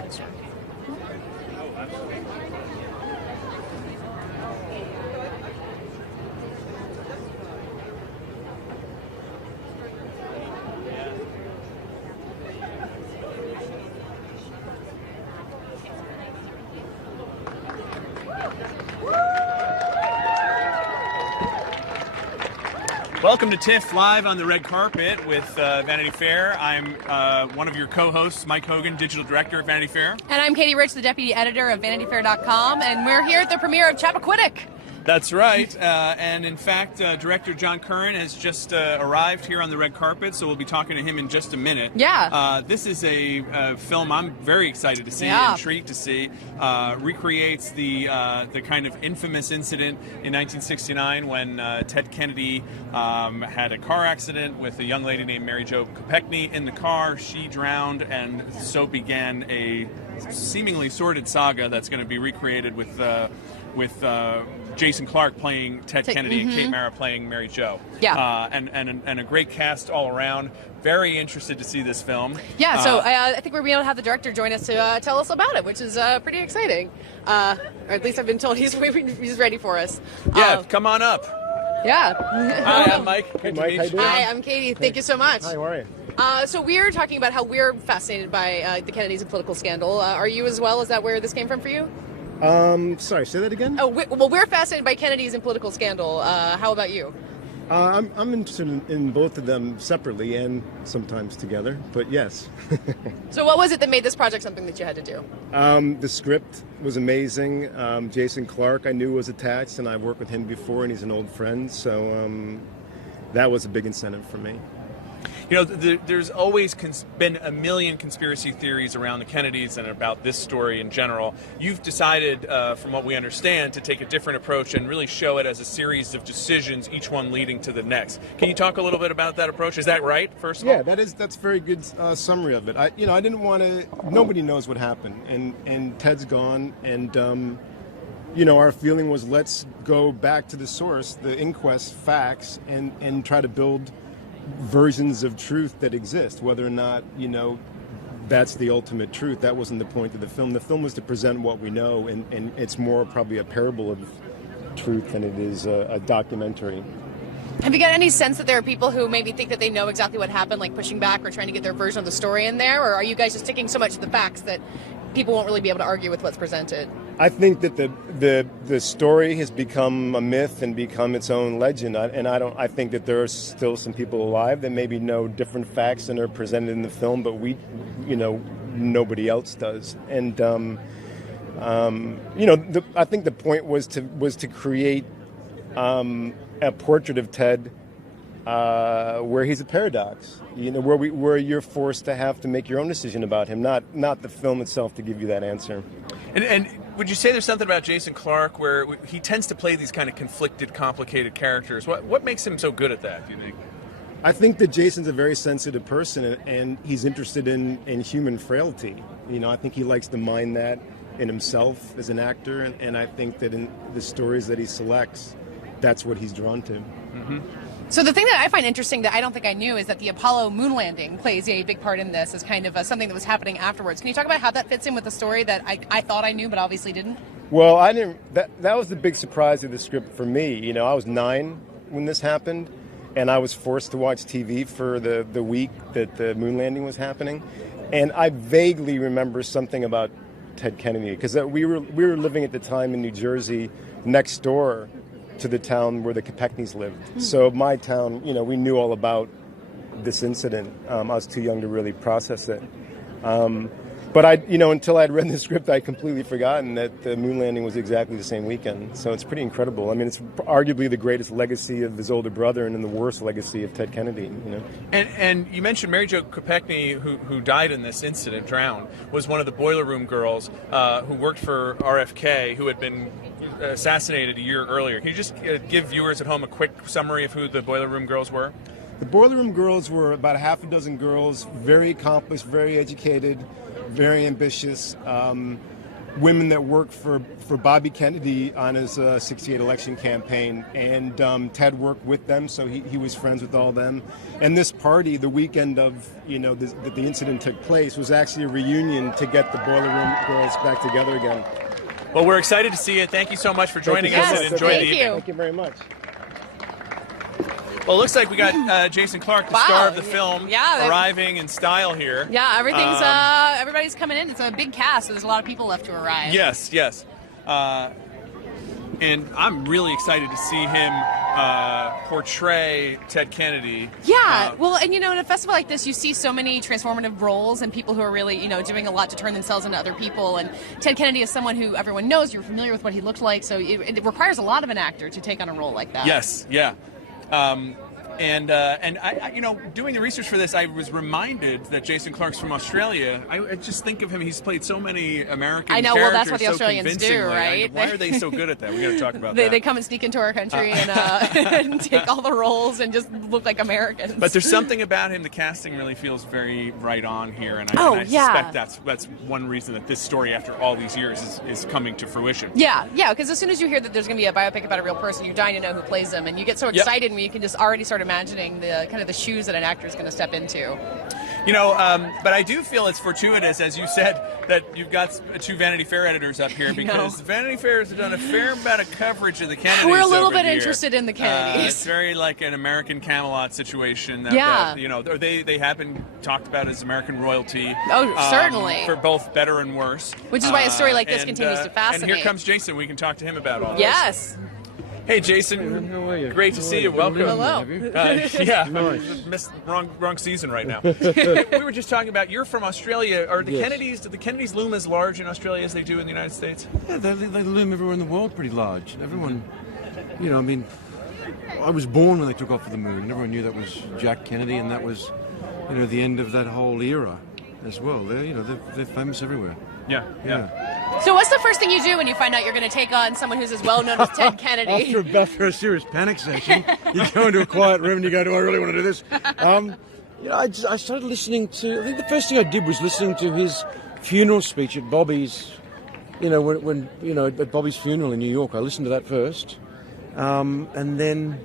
I can start. Oh, absolutely. Welcome to TIFF Live on the red carpet with Vanity Fair. I'm one of your co-hosts, Mike Hogan, Digital Director of Vanity Fair. And I'm Katie Rich, the Deputy Editor of VanityFair.com, and we're here at the premiere of Chappaquiddick. That's right, and in fact, Director John Curran has just arrived here on the red carpet, so we'll be talking to him in just a minute. Yeah. This is a film I'm very excited to see, intrigued to see. Recreates the kind of infamous incident in 1969 when Ted Kennedy had a car accident with a young lady named Mary Jo Kopechne in the car. She drowned, and so began a seemingly sordid saga that's going to be recreated with Jason Clarke playing Ted Kennedy and Kate Mara playing Mary Jo. Yeah. And a great cast all around. Very interested to see this film. Yeah, so I think we're being able to have the director join us to tell us about it, which is pretty exciting. Or at least I've been told he's ready for us. Yeah, come on up. Yeah. Hi, I'm Mike. Good to meet you. Hi, I'm Katie. Thank you so much. Hi, how are you? So we're talking about how we're fascinated by the Kennedys and political scandal. Are you as well? Is that where this came from for you? Sorry, say that again? Oh, we're fascinated by Kennedys and political scandal. How about you? I'm interested in both of them separately and sometimes together, but yes. So what was it that made this project something that you had to do? The script was amazing. Jason Clarke I knew was attached, and I've worked with him before, and he's an old friend, so that was a big incentive for me. You know, there's always been a million conspiracy theories around the Kennedys and about this story in general. You've decided, from what we understand, to take a different approach and really show it as a series of decisions, each one leading to the next. Can you talk a little bit about that approach? Is that right, first of all? Yeah, that's very good summary of it. I didn't want to. Nobody knows what happened, and Ted's gone, and our feeling was let's go back to the source, the inquest facts, and try to build versions of truth that exist, whether or not that's the ultimate truth. That wasn't the point of the film. The film was to present what we know, and it's more probably a parable of truth than it is a documentary. Have you got any sense that there are people who maybe think that they know exactly what happened, like pushing back or trying to get their version of the story in there, or are you guys just sticking so much to the facts that people won't really be able to argue with what's presented? I think that the story has become a myth and become its own legend, I think that there are still some people alive that maybe know different facts than are presented in the film, but nobody else does. And I think the point was to create a portrait of Ted where he's a paradox, where you're forced to have to make your own decision about him, not the film itself to give you that answer. And would you say there's something about Jason Clarke where he tends to play these kind of conflicted, complicated characters? What makes him so good at that, do you think? I think that Jason's a very sensitive person, and he's interested in human frailty. I think he likes to mine that in himself as an actor, and I think that in the stories that he selects, that's what he's drawn to. Mm-hmm. So the thing that I find interesting that I don't think I knew is that the Apollo moon landing plays a big part in this as kind of something that was happening afterwards. Can you talk about how that fits in with the story that I thought I knew but obviously didn't? Well, I didn't. That was the big surprise of the script for me. I was 9 when this happened, and I was forced to watch TV for the week that the moon landing was happening, and I vaguely remember something about Ted Kennedy because we were living at the time in New Jersey, next door to the town where the Kopechnes lived. So my town, we knew all about this incident. I was too young to really process it. But until I'd read the script, I'd completely forgotten that the moon landing was exactly the same weekend. So it's pretty incredible. I mean, it's arguably the greatest legacy of his older brother and then the worst legacy of Ted Kennedy. And you mentioned Mary Jo Kopechne, who died in this incident, drowned, was one of the boiler room girls who worked for RFK, who had been assassinated a year earlier. Can you just give viewers at home a quick summary of who the boiler room girls were? The boiler room girls were about a half a dozen girls, very accomplished, very educated, very ambitious, women that worked for Bobby Kennedy on his 68 election campaign, and Ted worked with them, so he was friends with all them. And this party, the weekend of that the incident took place, was actually a reunion to get the Boiler Room girls back together again. Well, we're excited to see you. Thank you so much for joining us, and enjoy the evening. Thank you very much. Well, it looks like we got Jason Clarke, the star of the film, arriving in style here. Yeah, everything's everybody's coming in. It's a big cast, so there's a lot of people left to arrive. Yes, yes. And I'm really excited to see him portray Ted Kennedy. Yeah, well, and in a festival like this, you see so many transformative roles and people who are really, doing a lot to turn themselves into other people. And Ted Kennedy is someone who everyone knows. You're familiar with what he looked like, so it requires a lot of an actor to take on a role like that. Yes, yeah. And I, doing the research for this, I was reminded that Jason Clarke's from Australia. I just think of him; he's played so many American characters. Well, that's what the so Australians do, right? Why are they so good at that? We got to talk about that. They come and sneak into our country and take all the roles and just look like Americans. But there's something about him. The casting really feels very right on here, and I suspect that's one reason that this story, after all these years, is coming to fruition. Yeah, because as soon as you hear that there's going to be a biopic about a real person, you're dying to know who plays them, and you get so excited when you can just already start imagining the kind of the shoes that an actor is going to step into. But I do feel it's fortuitous, as you said, that you've got two Vanity Fair editors up here, because Vanity Fair has done a fair amount of coverage of the Kennedys. We're a little bit interested in the Kennedys. It's very like an American Camelot situation. They have been talked about as American royalty. Oh, certainly. For both better and worse. Which is why a story like this continues to fascinate. And here comes Jason. We can talk to him about all this. Yes. Hey, Jason. How are you? Great to see you. Welcome. Hello. Nice. Missed wrong season right now. We were just talking about, you're from Australia. Are the Kennedys, do the Kennedys loom as large in Australia as they do in the United States? Yeah, they loom everywhere in the world pretty large. Everyone, I was born when they took off for the moon. Everyone knew that was Jack Kennedy, and that was, the end of that whole era as well. They're famous everywhere. Yeah. So what's the first thing you do when you find out you're going to take on someone who's as well known as Ted Kennedy? After a serious panic session, you go into a quiet room and you go, do I really want to do this? I started listening to, I think the first thing I did was listening to his funeral speech at Bobby's, at Bobby's funeral in New York. I listened to that first. And then,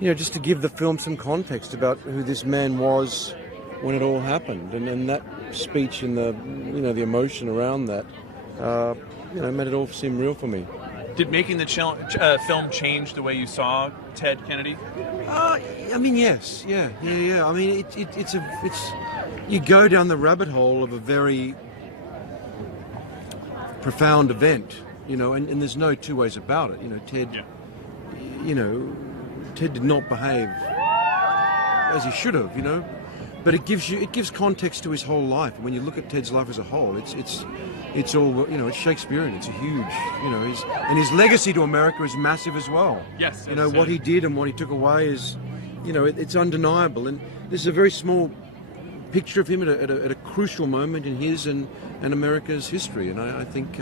just to give the film some context about who this man was when it all happened. And that speech and the, the emotion around that, made it all seem real for me. Did making the film change the way you saw Ted Kennedy? Yes, yeah. I mean, it's you go down the rabbit hole of a very profound event, and there's no two ways about it. Ted, Ted did not behave as he should have, but it gives context to his whole life. When you look at Ted's life as a whole, it's all, it's Shakespearean. It's a huge, his legacy to America is massive as well. Yes. What he did and what he took away is, it's undeniable. And this is a very small picture of him at a crucial moment in his and America's history. And I think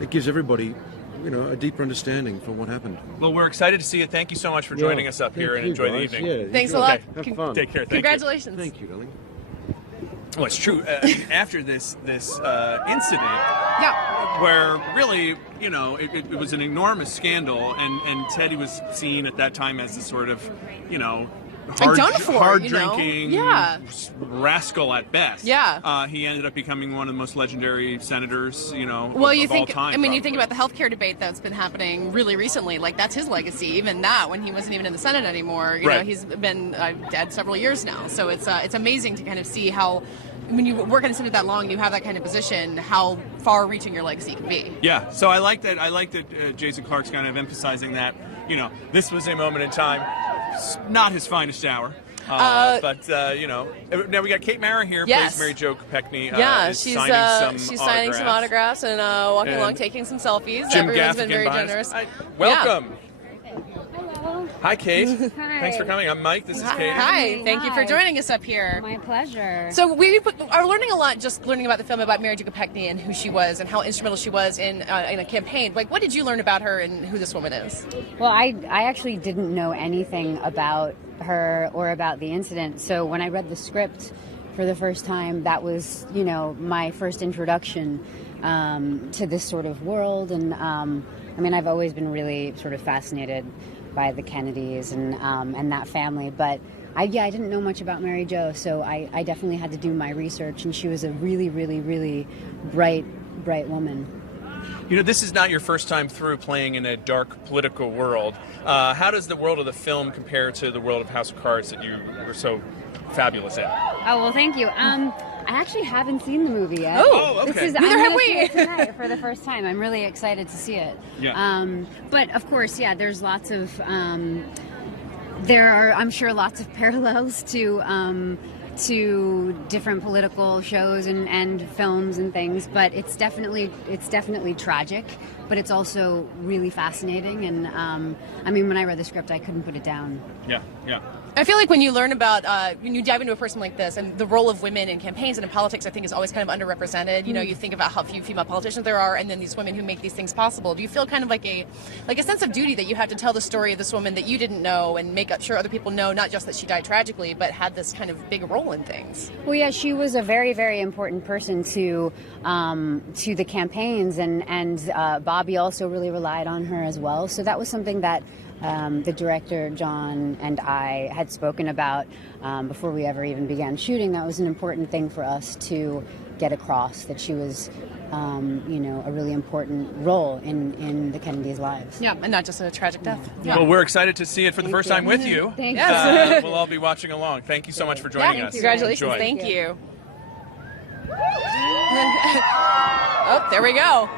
it gives everybody, a deeper understanding for what happened. Well, we're excited to see you. Thank you so much for joining us up here, and enjoy the evening. Yeah, thanks a lot. Have fun. Take care. Congratulations. Thank you, darling. Well, it's true. After this incident, Yeah. where really, it was an enormous scandal, and Teddy was seen at that time as a sort of, hard drinking rascal at best. Yeah. He ended up becoming one of the most legendary senators, Well, of all time. you think about the healthcare debate that's been happening really recently. Like, that's his legacy. Even that, when he wasn't even in the Senate anymore, you know, he's been dead several years now. So it's amazing to kind of see how, when you work in a Senate that long, you have that kind of position, how far-reaching your legacy can be. Yeah. So I like that. Jason Clarke's kind of emphasizing that. This was a moment in time. Not his finest hour. But now we got Kate Mara here, plays Mary Jo Kopechne. She's signing some autographs and walking along, taking some selfies. Jim Everyone's Gaffigan been very generous. Welcome. Hello. Hi, Kate. Hi. Thanks for coming. I'm Mike. This is Kate. Hi. Thank you for joining us up here. My pleasure. So we are learning a lot, just learning about the film, about Mary Jo Kopechne and who she was and how instrumental she was in a campaign. Like, what did you learn about her and who this woman is? Well, I actually didn't know anything about her or about the incident. So when I read the script, for the first time, that was, you know, my first introduction to this sort of world. And I mean, I've always been really sort of fascinated by the Kennedys and that family, but I didn't know much about Mary Jo, so I definitely had to do my research, and she was a really, really, really bright woman. You know, this is not your first time through playing in a dark political world. How does the world of the film compare to the world of House of Cards that you were so fabulous at? Oh, well, thank you. I actually haven't seen the movie yet. Oh, okay. Neither have we. See it tonight for the first time. I'm really excited to see it. Yeah. But of course, yeah, there's lots of there are, I'm sure, lots of parallels to different political shows and films and things, but it's definitely tragic, but it's also really fascinating. And I mean, when I read the script, I couldn't put it down. Yeah. I feel like when you learn about, when you dive into a person like this, and the role of women in campaigns and in politics, I think is always kind of underrepresented. You know, you think about how few female politicians there are, and then these women who make these things possible. Do you feel kind of like a sense of duty that you have to tell the story of this woman that you didn't know, and make sure other people know not just that she died tragically, but had this kind of big role in things? Well, yeah, she was a very, very important person to the campaigns, and Bobby also really relied on her as well. So that was something that the director, John, and I had spoken about before we ever even began shooting. That was an important thing for us to get across, that she was, you know, a really important role in the Kennedys' lives. Yeah, and not just a tragic death. Yeah. Well, we're excited to see it for the first time with you. Thank Yes. We'll all be watching along. Thank you so much for joining us. Congratulations. Enjoy. Thank you. Oh, there we go.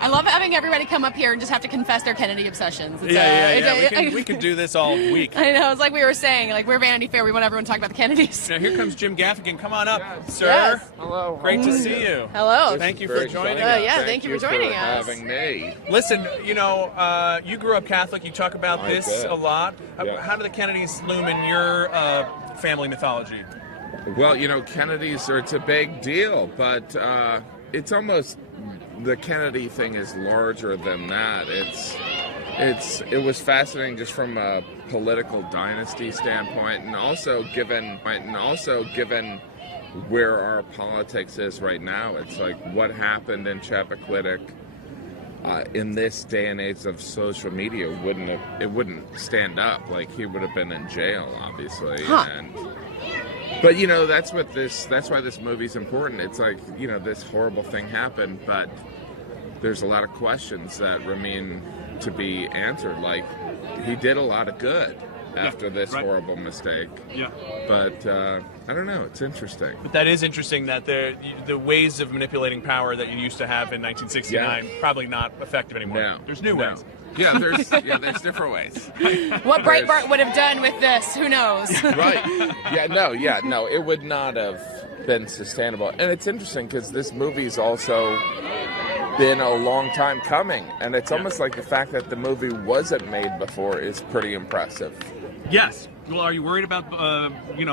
I love having everybody come up here and just have to confess their Kennedy obsessions. Yeah. We could do this all week. I know. It's like we were saying, like, we're Vanity Fair. We want everyone to talk about the Kennedys. Now here comes Jim Gaffigan. Come on up, sir. Yes. Hello. Great to see you. Hello. Thank you for joining us. us. Yeah, thank you for joining us. Having me. Listen, you know, you grew up Catholic. You talk about this did. a lot. Yeah. How do the Kennedys loom in your family mythology? Well, you know, Kennedys it's a big deal, but it's almost, the Kennedy thing is larger than that. It was fascinating just from a political dynasty standpoint, and also given where our politics is right now. It's like what happened in Chappaquiddick in this day and age of social media wouldn't stand up. Like, he would have been in jail, obviously. But you know, that's why this movie's important. It's like, you know, this horrible thing happened, but there's a lot of questions that remain to be answered. Like, he did a lot of good after this horrible mistake. Yeah. But I don't know. It's interesting. But that is interesting that the ways of manipulating power that you used to have in 1969 probably not effective anymore. No. There's new ways. Yeah, there's different ways. What Breitbart would have done with this, who knows? Right. No, it would not have been sustainable. And it's interesting because this movie's also been a long time coming, and it's almost like the fact that the movie wasn't made before is pretty impressive. Yes. Well, are you worried about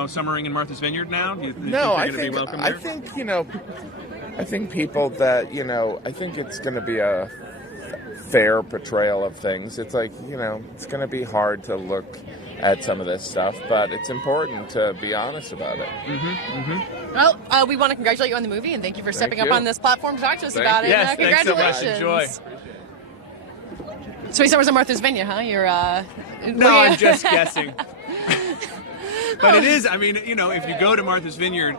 summering in Martha's Vineyard now? No, I think people that, you know, I think it's going to be a fair portrayal of things. It's like, you know, it's going to be hard to look at some of this stuff, but it's important to be honest about it. Well, we want to congratulate you on the movie, and thank you for stepping up on this platform to talk to us about it. Yes, Congratulations. thanks so much. Enjoy. So he summers in Martha's Vineyard, huh? You're No, I'm just guessing. But it is, I mean, you know, if you go to Martha's Vineyard,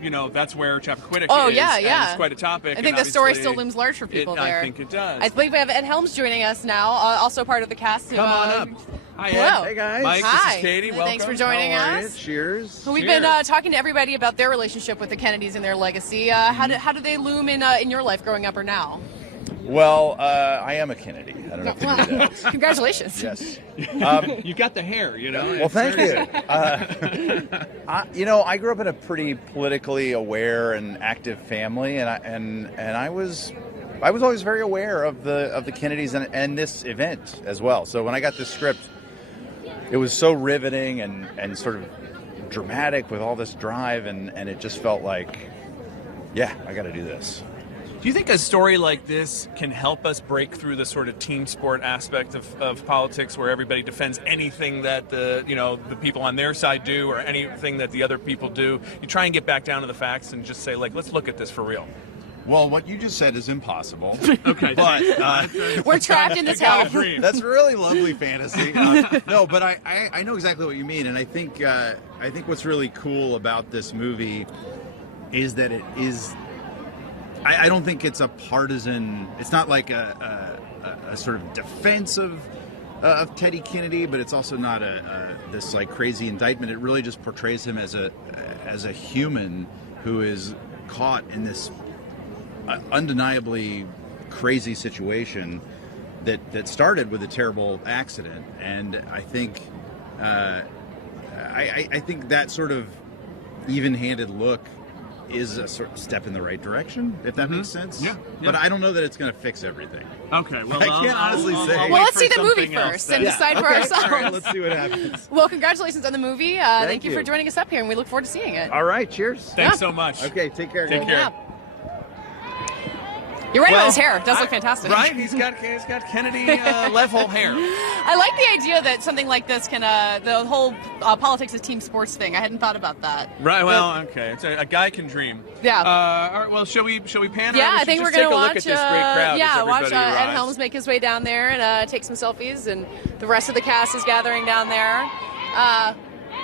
you know, that's where Chappaquiddick is. Oh, yeah. It's quite a topic. I think the story still looms large for people there. I think it does. I believe we have Ed Helms joining us now, also part of the cast. Come on up. Hi, Ed. Hello. Hey, guys. Mike, Hi. this is Katie. Welcome. Thanks for joining us. Cheers. So we've been talking to everybody about their relationship with the Kennedys and their legacy. How do they loom in your life growing up or now? Well, I am a Kennedy. I don't know if you knew that. Congratulations. Yes. You got the hair, you know. Well, thank you. You know, I grew up in a pretty politically aware and active family, and I was always very aware of the Kennedys and this event as well. So when I got this script, it was so riveting and sort of dramatic with all this drive, and it just felt like, yeah, I got to do this. Do you think a story like this can help us break through the sort of team sport aspect of politics, where everybody defends anything that the people on their side do or anything that the other people do? You try and get back down to the facts and just say, like, let's look at this for real. Well, what you just said is impossible. Okay, but we're trapped in this hell. That's a really lovely fantasy. No, but I know exactly what you mean, and I think what's really cool about this movie is that it is. I don't think it's a partisan. It's not like a sort of defense of Teddy Kennedy, but it's also not this like crazy indictment. It really just portrays him as a human who is caught in this undeniably crazy situation that started with a terrible accident. And I think I think that sort of even-handed look is a sort of step in the right direction, if that makes sense. Yeah. But I don't know that it's going to fix everything. Okay, well, I can't honestly say. Well, let's see the movie first and decide for ourselves. All right, let's see what happens. Well, congratulations on the movie. Thank you you for joining us up here, and we look forward to seeing it. All right, cheers. Thanks so much. Okay, take care. Take guys. care. Yeah. You're right Well, about his hair. It does look fantastic. Right? He's got Kennedy level hair. I like the idea that something like this can, the whole politics is team sports thing. I hadn't thought about that. Right. Well, okay. It's a guy can dream. Yeah. All right. Well, shall we pan around? Yeah, We I think should we're just going to take a watch. look at this great crowd as watch everybody Ed arrives. Helms make his way down there and take some selfies, and the rest of the cast is gathering down there.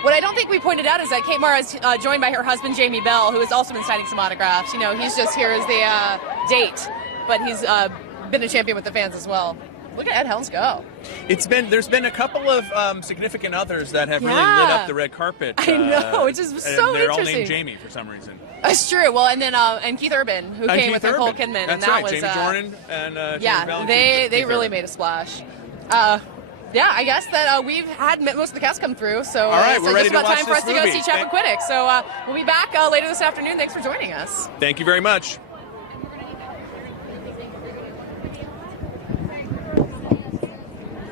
What I don't think we pointed out is that Kate Mara is joined by her husband Jamie Bell, who has also been signing some autographs. You know, he's just here as the date, but he's been a champion with the fans as well. Look at Ed Helms go. There's been a couple of significant others that have really lit up the red carpet. I know, which is so they're all interesting. named Jamie for some reason. That's true. Well, and then and Keith Urban, who came with Nicole Kidman, That's and that right. was Jamie Dornan and yeah, Jamie Bell and they Keith really Urban. made a splash. Yeah, I guess that we've had most of the cast come through, so All right, it's we're ready just to about watch time for us this to go movie. see Chappaquiddick. So we'll be back later this afternoon. Thanks for joining us. Thank you very much.